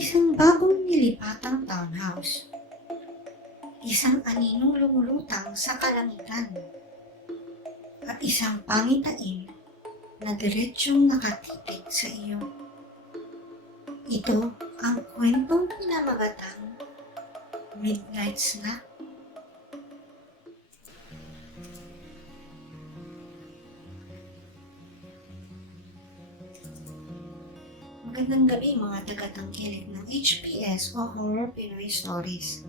Isang bagong nilipatang townhouse. Isang aninong lumulutang sa kalangitan. At isang pangitain na diretsyong nakatitig sa iyo. Ito ang kwentong pinamagatang Midnight Snack. Magandang gabi mga tagatangkilik ng HPS o Horror Pinoy Stories.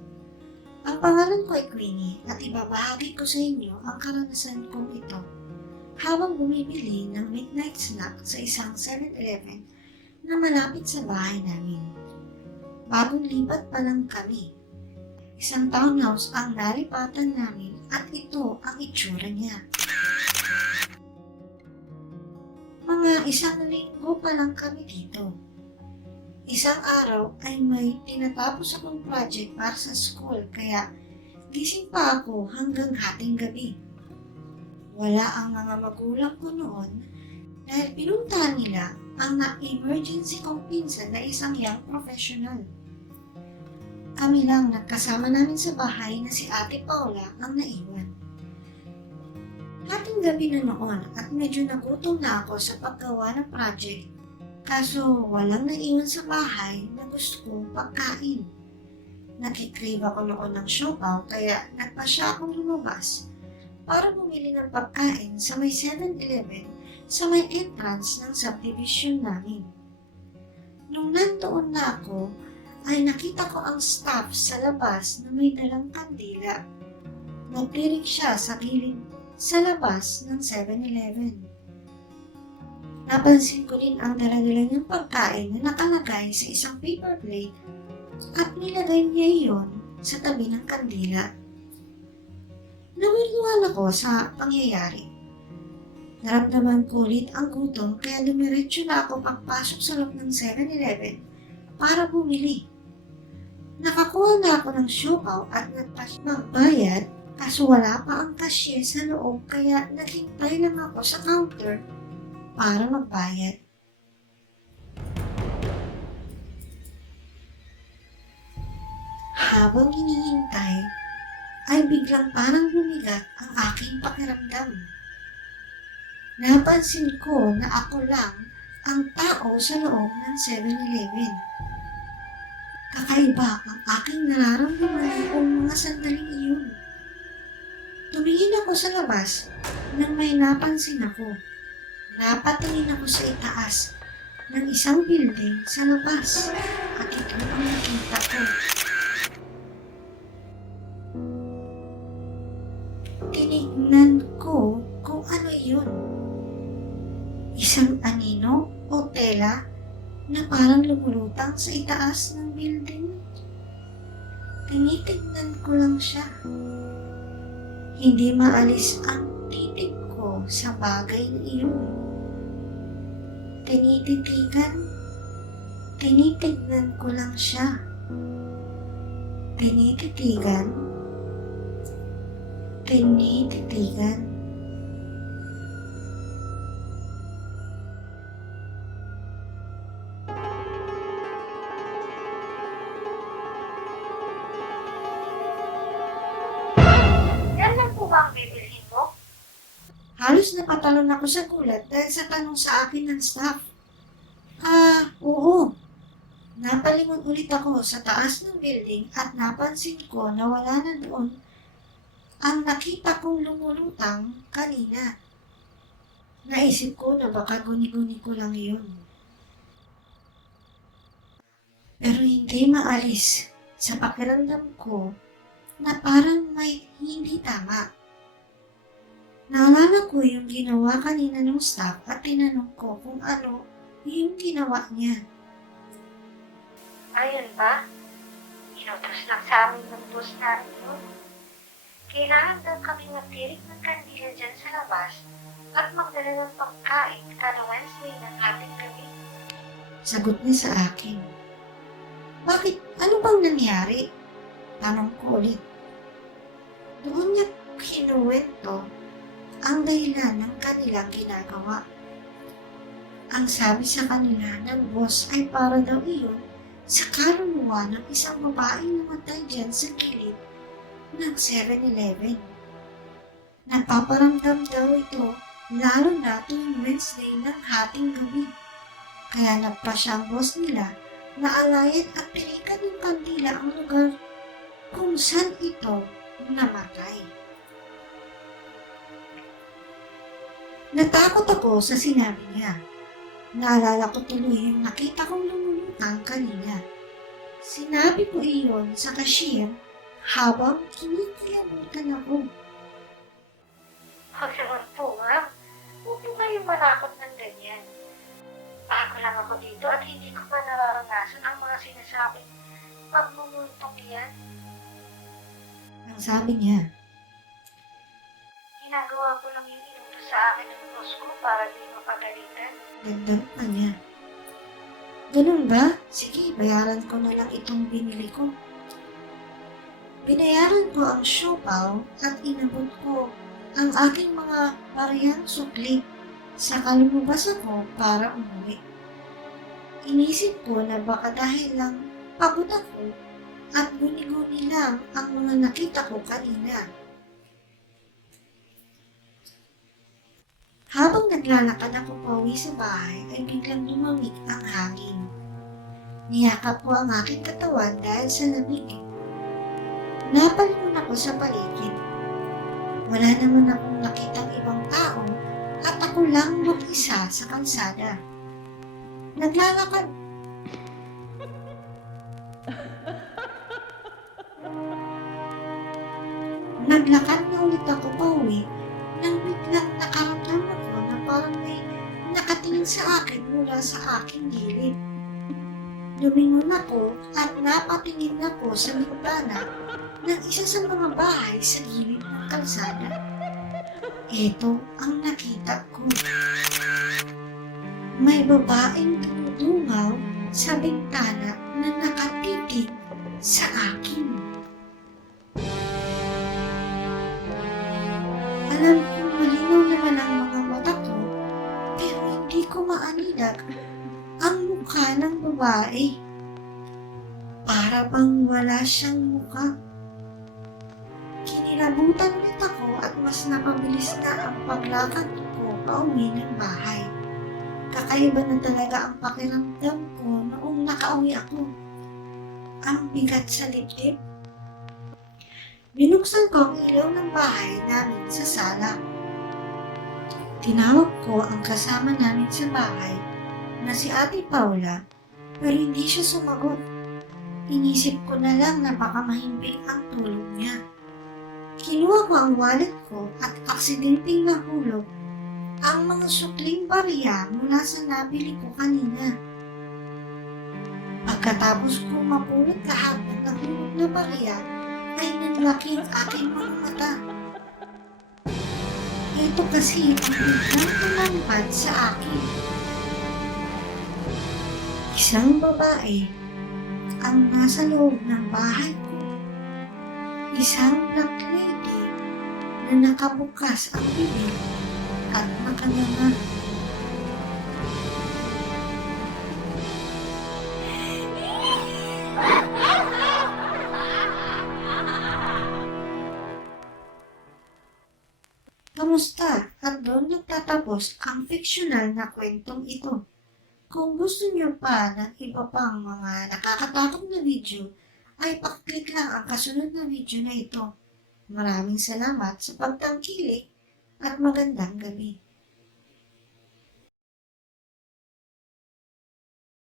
Ang pangalan ko ay Queenie at ibabahagi ko sa inyo ang karanasan kong ito habang bumibili ng midnight snack sa isang 7-Eleven na malapit sa bahay namin. Bagong lipat pa lang kami. Isang townhouse ang nalipatan namin at ito ang itsura niya. Mga isang linggo pa lang kami dito. Isang araw ay may tinatapos akong project para sa school kaya gising pa ako hanggang hating gabi. Wala ang mga magulang ko noon dahil pinuntahan nila ang na-emergency kong pinsan na isang young professional. Kami lang nagkasama namin sa bahay na si Ate Paula ang naiwan. Hating gabi na noon at medyo nagutom na ako sa paggawa ng project. Kaso walang naiwan sa bahay na gusto kong pagkain. Nakikrave ako noon ng siopaw kaya nagpasya akong lumabas para bumili ng pagkain sa may 7-Eleven sa may entrance ng subdivision namin. Nung nandoon na ako ay nakita ko ang staff sa labas na may dalang kandila. Nagtirik siya sa gilid sa labas ng 7-Eleven. Napansin ko din ang daladala niyang pagkain na nakalagay sa isang paper plate at nilagay niya iyon sa tabi ng kandila. Nawirduhan ako sa pangyayari. Naramdaman ko ulit ang gutom kaya dumiretso na ako pagpasok sa loob ng 7-Eleven para bumili. Nakakuha na ako ng siopaw at magbayad kaso wala pa ang cashier sa loob kaya naghintay lang ako sa counter para magbayad. Habang hinihintay, ay biglang parang bumigat ang aking pakiramdam. Napansin ko na ako lang ang tao sa loob ng 7-Eleven. Kakaiba ang aking nararamdaman noong mga sandaling iyon. Tumingin ako sa labas nang may napansin ako. Napatingin ako sa itaas ng isang building sa labas at ito ang nakita ko. Tinignan ko kung ano iyon. Isang anino o tela na parang lumulutang sa itaas ng building. Tinitignan ko lang siya. Hindi maalis ang titig ko sa bagay na iyon. Tinitignan ko lang siya. Tinititigan. Yan lang po ba ang bibilhin mo? Halos napatalon ako sa gulat dahil sa tanong sa akin ng staff. Oo. Napalingon ulit ako sa taas ng building at napansin ko na wala na doon ang nakita kong lumulutang kanina. Naisip ko na baka guni-guni ko lang yun. Pero hindi maalis sa pakiramdam ko na parang may hindi tama. Naalala ko yung ginawa kanina ng staff at tinanong ko kung ano yung ginawa niya. Ayun ba? Inutos lang sa amin ng boss namin yun. Kailangan daw kami magtirik ng kandila dyan sa labas at magdala ng pagkain kada Wednesday ng ating gabi. Sagot niya sa akin. Bakit? Ano bang nangyari? Tanong ko ulit. Doon niya kinuwento ang dahilan ng kanilang ginagawa. Ang sabi sa kanila ng boss ay para daw iyon sa kaluluwa ng isang babaeng namatay dyan sa gilid ng 7-Eleven. Napaparamdam daw ito lalo na tuwing Wednesday ng hating gabi. Kaya nagpasya ang boss nila na alayan at pilikan ng kandila ang lugar kung saan ito namatay. Natakot ako sa sinabi niya. Naalala ko tuloy yung nakita kong lumulutang kanina. Sinabi ko iyon sa cashier habang kinikilabutan ako. Huwag naman po, ma'am. Huwag mo kayong manakot ng ganyan. Bago lang ako dito at hindi ko pa nararanasan ang mga sinasabing pagmumuntong iyan. Ang sabi niya, ginagawa ko lang yung inutos sa akin ng boss ko para di mapagalitan. Dagdag pa niya. Ganun ba? Sige, bayaran ko na lang itong binili ko. Binayaran ko ang siopaw at inabot ko ang aking mga bariyang sukli. Saka lumabas ako para umuwi. Inisip ko na baka dahil lang pagod ako at guni-guni lang ang mga nakita ko kanina. Habang naglalakad ako pauwi sa bahay ay biglang lumamig ang hangin. Niyakap ko ang aking katawan dahil sa lamig. Napalingon ako sa paligid. Wala naman akong nakitang ibang tao at ako lang mag-isa sa kalsada. Naglalakad. Naglakad na ulit ako pauwi nang biglang nakaramdam ako na parang may nakatingin sa akin mula sa aking gilid. Lumingon ako at napatingin ako sa bintana ng isa sa mga bahay sa gilid ng kalsada. Ito ang nakita ko. May babaeng tumudungaw sa bintana na nakatitig sa akin. Alam kong malinaw naman ang mga mata ko, pero hindi ko maanilag ang mukha ng babae. Para bang wala siyang mukha. Kinilabutan ulit ako at mas napabilis na ang paglakad ko pauwi ng bahay. Kakaiba na talaga ang pakiramdam ko noong nakauwi ako. Ang bigat sa dibdib. Binuksan ko ang ilaw ng bahay namin sa sala. Tinawag ko ang kasama namin sa bahay na si Ate Paula pero hindi siya sumagot. Inisip ko na lang na baka mahimbing ang tulog niya. Kinuha ko ang wallet ko at aksidenteng nahulog ang mga sukling barya mula sa nabili ko kanina. Pagkatapos ko mapulot lahat ng nahulog na barya, ay nanlaki ang aking mga mata. Ito kasi ang biglang tumampad sa akin. Isang babae ang nasa loob ng bahay ko. Isang black lady na nakabukas ang bibig at nakanganga. Kamusta? At doon nagtatapos ang fiksyonal na kwentong ito. Kung gusto niyo pa ng iba pang mga nakakatakot na video, ay pakiclick lang ang kasunod na video na ito. Maraming salamat sa pagtangkilik at magandang gabi.